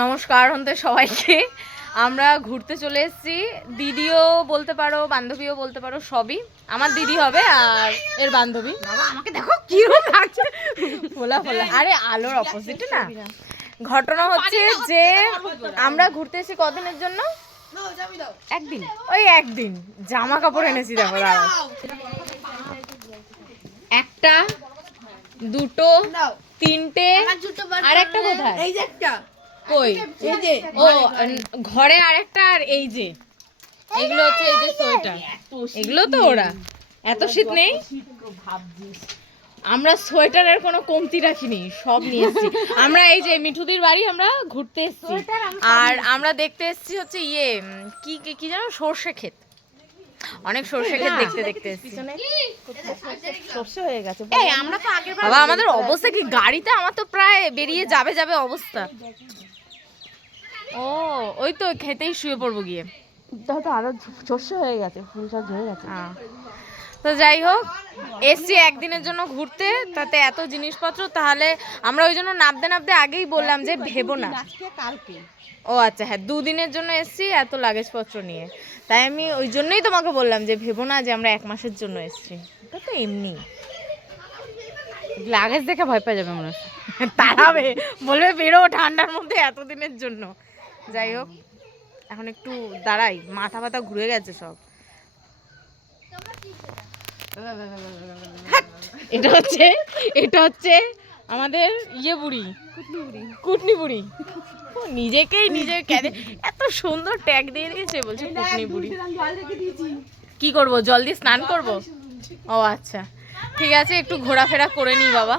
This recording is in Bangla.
নমস্কার হন্তে সবাইকে। আমরা ঘুরতে চলে এসেছি, দিদিও বলতে পারো বান্ধবীও বলতে পারো, সবই আমার দিদি হবে আর এর বান্ধবী। বাবা আমাকে দেখো কিরকম লাগছে, ফোলা ফোলা, আরে আলোর অপোজিটে না। ঘটনা হচ্ছে যে আমরা ঘুরতে এসেছি কদিনের জন্য, একদিন, ওই একদিন জামা কাপড় এনেছি। দেখো দাঁড়াও, একটা দুটো তিনটে আর একটা কোথায়, এই যে একটা কই, এই যে ও ঘরে আরেকটা, আর এই যে এগুলো হচ্ছে এই যে সোয়েটার, এগুলো তো ওরা এত শীত নেই, আমরা সোয়েটারের কোনো কমতি রাখিনি, সব নিয়ে এসেছি আমরা। এই যে মিঠুদির বাড়ি আমরা ঘুরতে এসেছি, আর আমরা দেখতে এসেছি হচ্ছে ইয়ে কি কি কি জানো, সর্ষে ক্ষেত, অনেক সর্ষে ক্ষেত দেখতে দেখতে এসেছি। সর্ষে হয়ে গেছে। এই আমরা তো আগের বাবা আমাদের অবস্থা কি গাড়িতে, আমার তো প্রায় বেরিয়ে যাবে যাবে অবস্থা। ও ওই তো খেতেই শুয়ে পড়বো গিয়ে, তো আরো সর্ষে হয়ে গেছে, ফুল সব ঝরে গেছে। তো যাই হোক, এসছি একদিনের জন্য ঘুরতে, তাতে এত জিনিসপত্র, তাহলে আমরা ওই জন্য নাবতে নাবতে আগেই বললাম যে ভেবো না। কালকে ও আচ্ছা হ্যাঁ, দুদিনের জন্য এসছি এত লাগেজপত্র নিয়ে, তাই আমি ওই জন্যই তোমাকে বললাম যে ভেবো না যে আমরা 1 মাসের জন্য এসছি, এটা তো এমনি। লাগেজ দেখে ভয় পেয়ে যাবে মনে হচ্ছে, তাড়াবে, বলবে বেরো ঠান্ডার মধ্যে এতদিনের জন্য। যাই হোক, এখন একটু দাঁড়াই, মাথা ব্যথা ঘুরে গেছে সব। এটা হচ্ছে আমাদের ইয়ে বুড়ি, কুটনি বুড়ি। নিজেকেই নিজে এত সুন্দর ট্যাগ দিয়ে দিয়েছে, বলছে কুটনি বুড়ি। কি করব, জল দিয়ে স্নান করব? ও আচ্ছা ঠিক আছে, একটু ঘোরাফেরা করে নি বাবা।